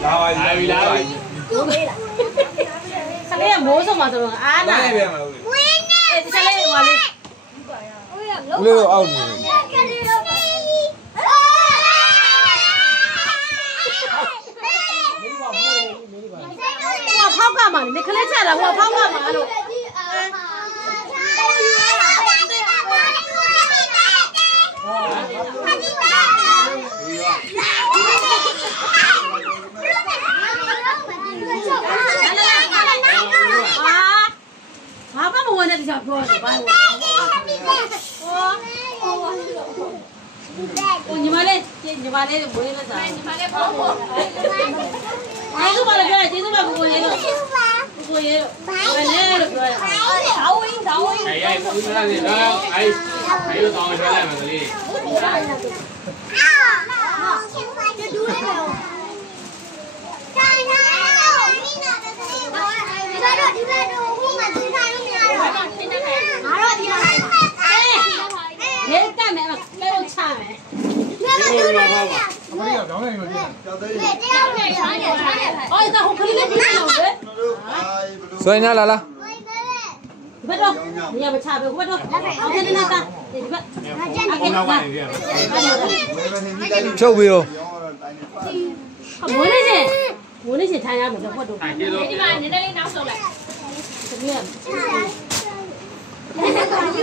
ခလေးကမိုးစုံမှာဆိုတော့အားနာတယ်ဝင်းနေခလေးဟိုလေးဦးလေးတို့အောက်နေဖောက်ကမှာလေခလေးချက်လာဟိုဖောက်ကမှာလို့ဘာမှမဝင်တဲ့ကြောက်ပြောတယ်ဘာလို့ညီမလေးမွေးလာတာညီမလေးပေါ့ပေါ့ကျေးဇူးပါလေကျေးဇူးပါကိုရေလို့ကိုရေဘယ်နဲ့လို့ပြောရအောင်တောင်းဝင်အေးအေးဦးလာနေတော့အေးလို့တောင်းထွက်လိုက်မယ်ကလေး所以呢，来了。别动，你要不插别别动，我这里那个，臭不哟？我那些参加没得活动。你把你那里拿手来。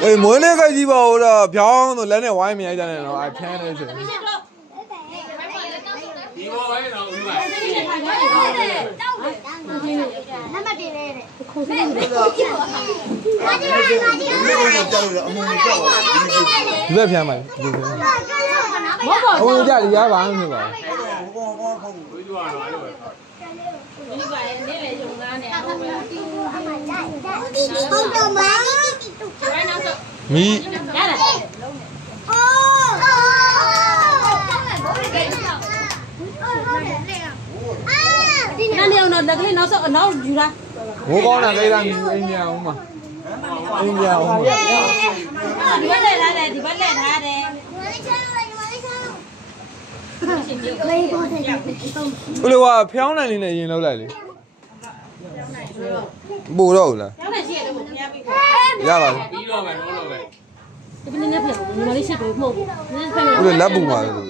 哎，没那个鸡包的，漂都来那外面一点的，还偏的去。你在偏吗？我们家里也玩是吧？米。那你要那个你拿手拿住啦。我讲那个让你人家好嘛，人家好嘛。你把来来，你把来他的。我哋話漂亮啲嚟現攞嚟咧，冇到啦。ရပါဘူး。ပြီးတော့မယ်လို့ပဲ。ဒီနေ့နဲ့ပြန်ညီမလေးရှိတယ်မဟုတ်ဘူး။ဒီလက်ပူပါလေလို့။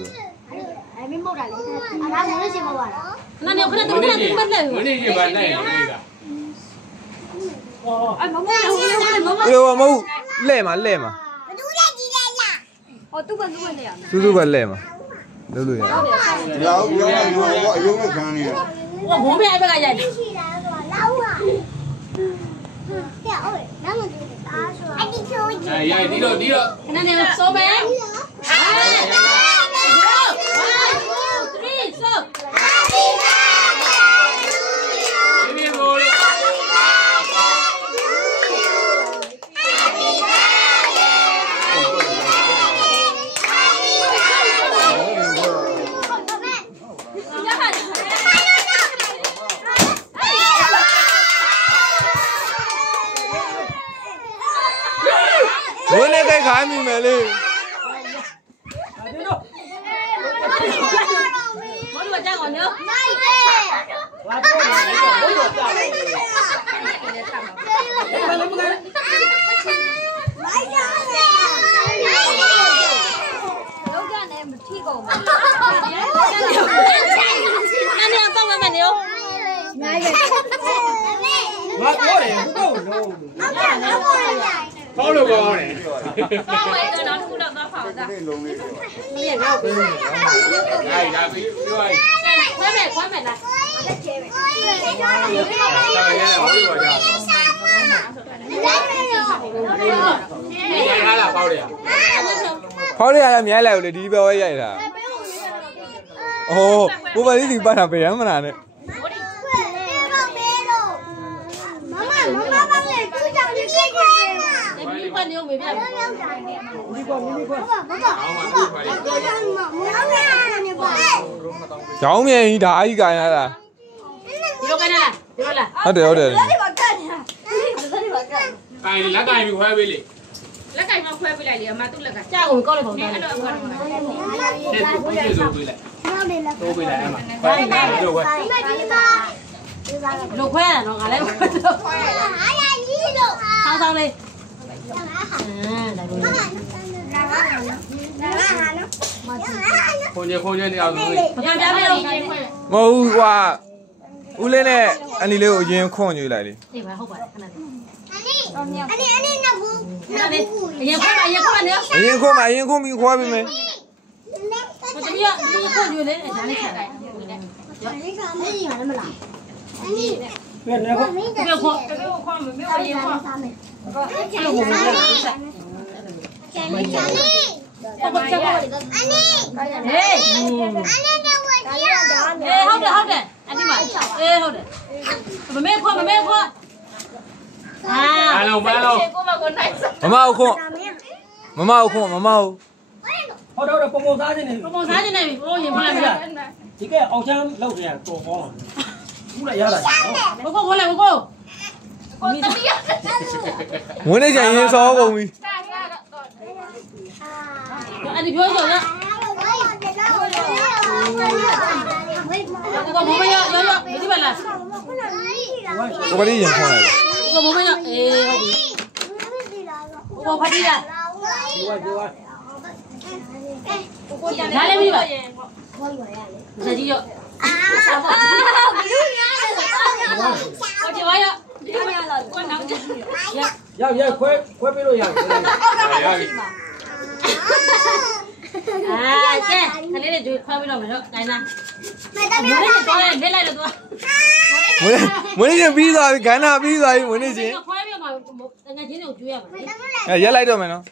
မင်းမဟုတ်တာလေ။အားလုံးလည်းရှိမှာပါလား။နားနေခဏတော့ခဏပတ်လိုက်။မနေ့ကပါလိုက်နေတာ။အဲ့မမလည်းဟိုမဟုတ်လဲမှာ။ဘသူလက်ကြီးလဲလား။ဟောသူ့ဘသူ့နဲ့ရမယ်။သူ့ဘလဲမှာ။လုပ်လို့ရ။ရောက်အယုံနဲ့ခံနေရ။ဟောဘုံပြအဲ့ဘက်ကရိုက်တယ်။ရှိတာဆိုတော့လောက်ပါ။ဟဲ့အော်နားမတူတာဆိုအတိချိုးကြီး။ရိုက်ဒီတော့ခဏနေဆိုမယ်။我那个看明白了。我这个讲完了。跑了过来。跑回到那土了，咋跑的？你也要背。来，快来。跑的呀，免来了，ဒီပဲရိုက်တာ။အော်ဘုရားဒီပါတာပဲရမလားနဲ့။ကျောင်းမြန်ကြီးဒါအကြီးကန်ရတာဒီလိုကန်ရလားဒီလိုလားဟုတ်တယ်လက်တွေပါကန်ရကန်လက်ကင်ပြီးခွဲပေးလေလက်ကင်မှခွဲပေးလိုက်လေအမသူ့လက်ကကြာကုန်ကောက်လိုက်ပုံသားအဲ့လိုအကောက်လိုက်ပုံသားကျေးဇူးပေးလိုက် တိုးပေးလိုက်အဲ့မှာခွဲပြီးတော့ခွဲ လူခွဲရနော်ငါလည်းခွဲတော့ခွဲရဆောင်းလေးခွန်ကြီးနေအောင်လို့ ဘာပြောင်းလဲတော့ မဟုတ်ဘူးကွာဦးလေးနဲ့အန်ဒီလေးကိုအရင်ခွန်ကြွေးလိုက်လေ အေးပါဟုတ်ပါတယ်ခဏလေးအရင်ခွဲနေ အရင်ခွန်ပြီးခွာပြီးမယ် 我这边你看就来，家里看来。别来过，不要慌，没有烟花。好的，安妮嘛，好的，没慌。啊，慢喽，မမဟုတ်ခွန်မမဟုတ်好的，蹦蹦啥的呢？我啥进来？我烟花来没有？这个好像老这样多好了，出来也来。我过。 ဝင်နေကြရင်စောကုန်ပြီ အဲ့ဒီပြောကြရကိုမမရဒီပါလား ကိုပလေးရင်ခွန်လိုက် ကိုမမရအေးဟုတ်ပြီကိုဖတ်ကြည့်ရနားလည်းပြီပါဇကြီးရ我这玩意儿，我拿不进去。要快别了呀！啊，姐，看你这就快不了没有？来呢？没多呀，没来的多。ဝင်နေပြီးသွားပြီခန္ဓာပြီးသွားပြီဝင်နေချင်း 快点嘛，人家今天有主意嘛。ရက်လိုက်တော့မယ်နော်